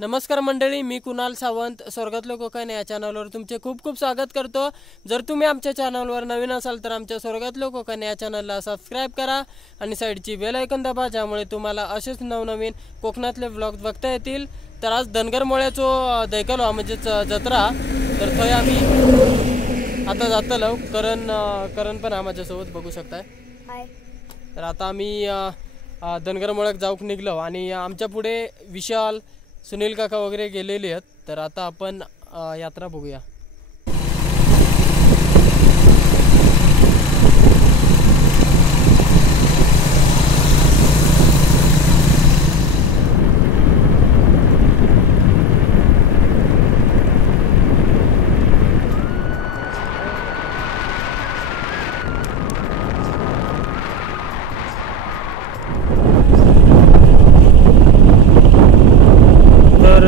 नमस्कार मंडळी, मी कुणाल सावंत स्वर्गातलं कोकण या चॅनलवर तुमचे खूप खूप स्वागत करतो। जर तुम्ही आमच्या चॅनलवर नवीन असाल तर आमच्या स्वर्गातलं कोकण या चॅनलला सबस्क्राइब करा आणि साइडची बेल आयकॉन दाबा, ज्यामुळे तुम्हाला असेच नवनवीन कोकणातले व्लॉग बघता येतील। तर आज धनगरमोळ्याचो दैकलो म्हणजे जत्रा, तर थंय आम्ही आता जातलो। करण पण माझ्यासोबत बघू शकताय। तर आता आम्ही धनगरमोळ्यात जाऊक निघलो आणि आमच्या पुढे विशाल, सुनील काका वगैरे गेलेले आहेत। तर आता आपण यात्रा बघूया।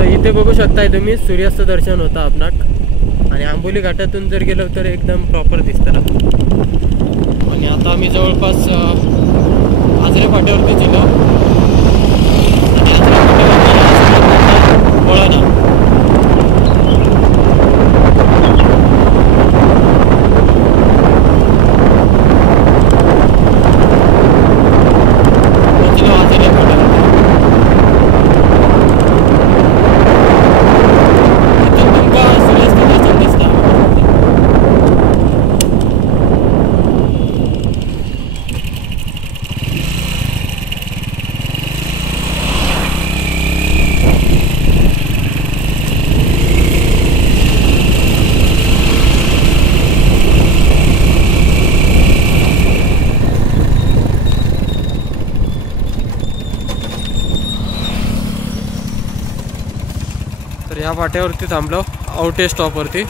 इथे बघू शकताय तुम्ही सूर्यास्त दर्शन होता आपणाक, आणि आंबोली घाटातून जर गेलो तर एकदम प्रॉपर दिसतं। आणि आता आम्ही जवळपास आजरे फाट्यावरती गेलो आणि तर या फाट्यावरती थांबलो आउटे स्टॉपवरती।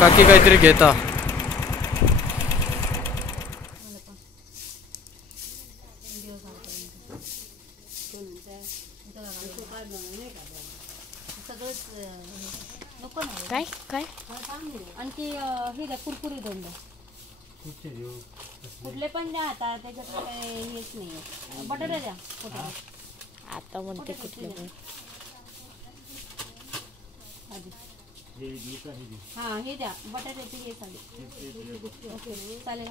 काकी काहीतरी घेता। काय काय आणखी हे द्या, कुरकुरी दोन द्या, कुठले पण द्या। आता त्याच्यात काही हेच नाही, बटाटे द्या। आता म्हणते कुठले हा हे द्या, बटाट्याचे हे चालेल। चालेल,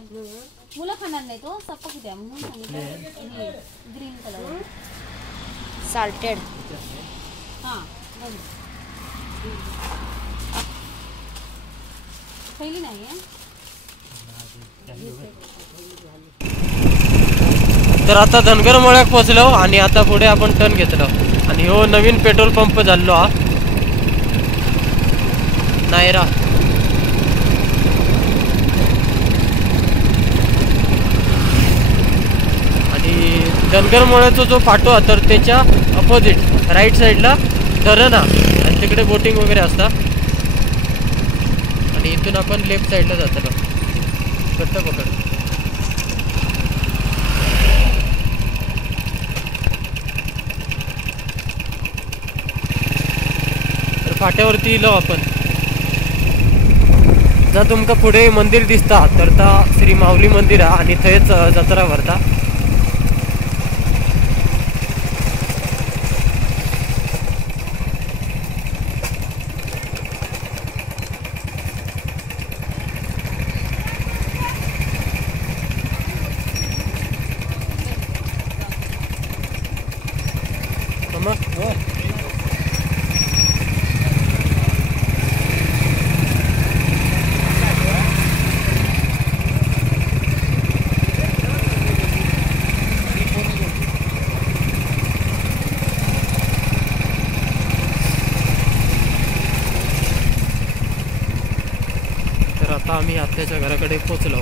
मुलं खाणार नाही तो सपक द्या म्हणून सांगितलं। ग्रीन कलर साल्टेड, हां पहिली नाही आहे। तर आता धनगरमोळ्यात पोहोचलो आणि आता पुढे आपण टर्न घेतलो आणि हो नवीन पेट्रोल पंप झालो हा नायरा। आणि धनगरमोळ्याचा जो फाटो आहे तर त्याच्या अपोजिट राईट साईडला धरण आहे आणि तिकडे बोटिंग वगैरे असतं। आणि इथून आपण लेफ्ट साईडला जातो घट्ट पकड। फाट्यावरती इलो आपण। जर तुमका पुढे मंदिर दिसता तर ता श्री माऊली मंदिर आहे आणि थंयच जत्रा भरता। तर आता आम्ही आत्याच्या घराकडे पोहोचलो।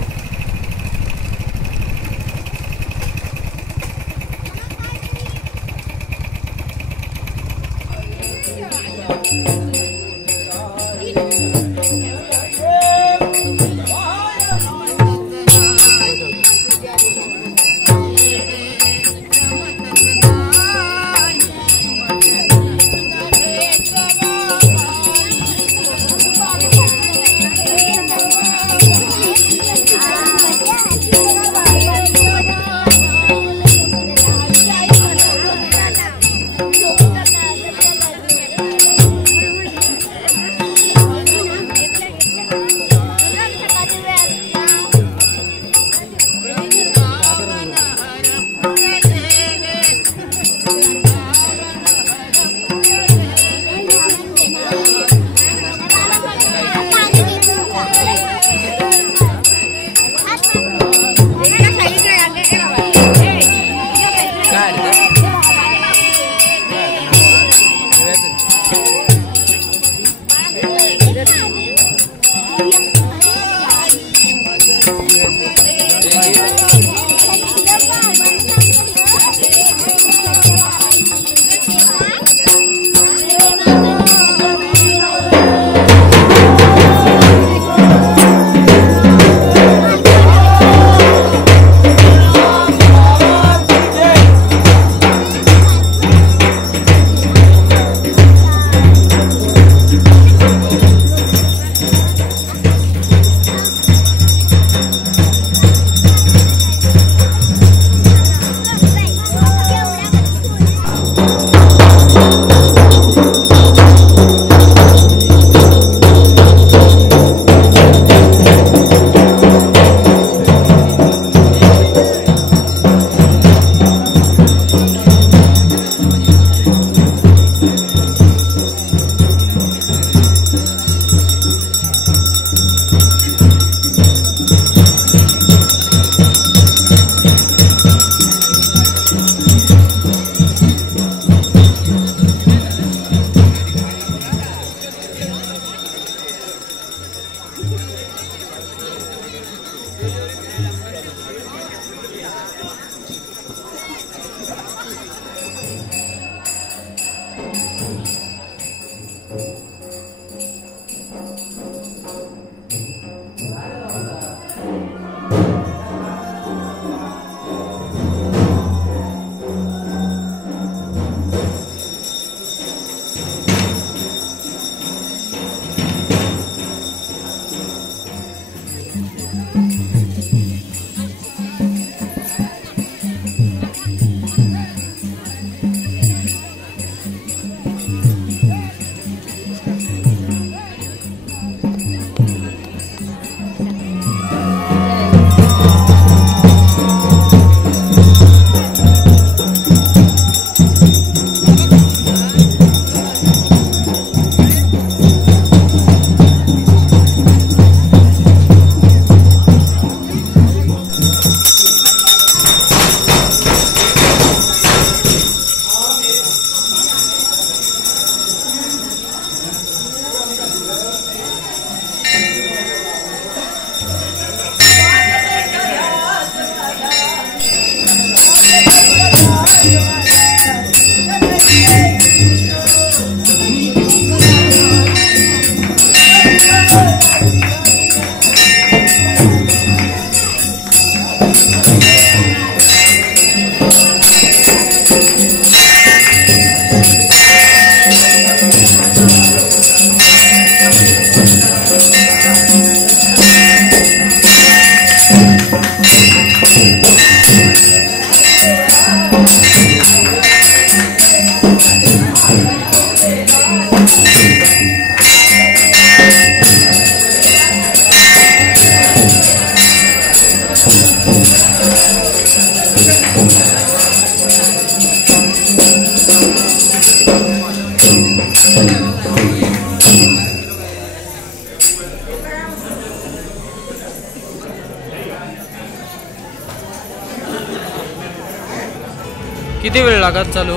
किती वेळ लागत चालू?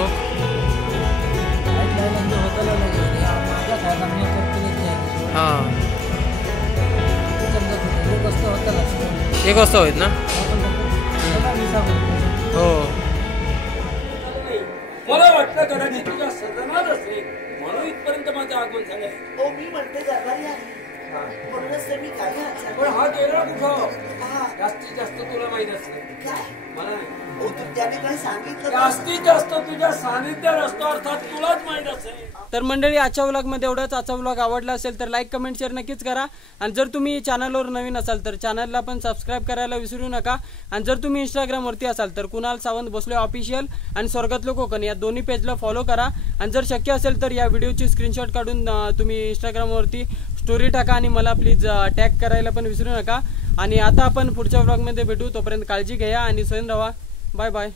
हा 1 वाजता होईल ना? हो मला वाटलं कदाचित तुझ्या सदनात असेल म्हणून इथपर्यंत माझं आगमन झालंय. मी म्हणते दरबारी आहे म्हणूनच तर मी काही पण हा गेला कुठं? जास्तीत जास्त तुला माहित असते काय मला नाही. त्याने काही सांगितलं जास्तीत जास्त तुझ्या सानिध्यात असतो अर्थात तुलाच माहित असेल. तर मंडळी आजच्या व्लॉगमध्ये एवढंच. आजचा व्लॉग आवडला असेल तर लाईक कमेंट शेअर नक्कीच करा. आणि जर तुम्ही चॅनलवर नवीन असाल तर चॅनलला पण सबस्क्राईब करायला विसरू नका. आणि जर तुम्ही इंस्टाग्रामवरती असाल तर कुणाल सावंत भोसले ऑफिशियल आणि स्वर्गातलं कोकण या दोन्ही पेजला फॉलो करा. आणि जर शक्य असेल तर या व्हिडिओची स्क्रीनशॉट काढून तुम्ही इंस्टाग्रामवरती स्टोरी टाका आणि मला प्लीज टॅग करायला पण विसरू नका. आणि आता आपण पुढच्या व्लॉगमध्ये भेटू. तोपर्यंत काळजी घ्या आणि स्वयं राहा. Bye bye.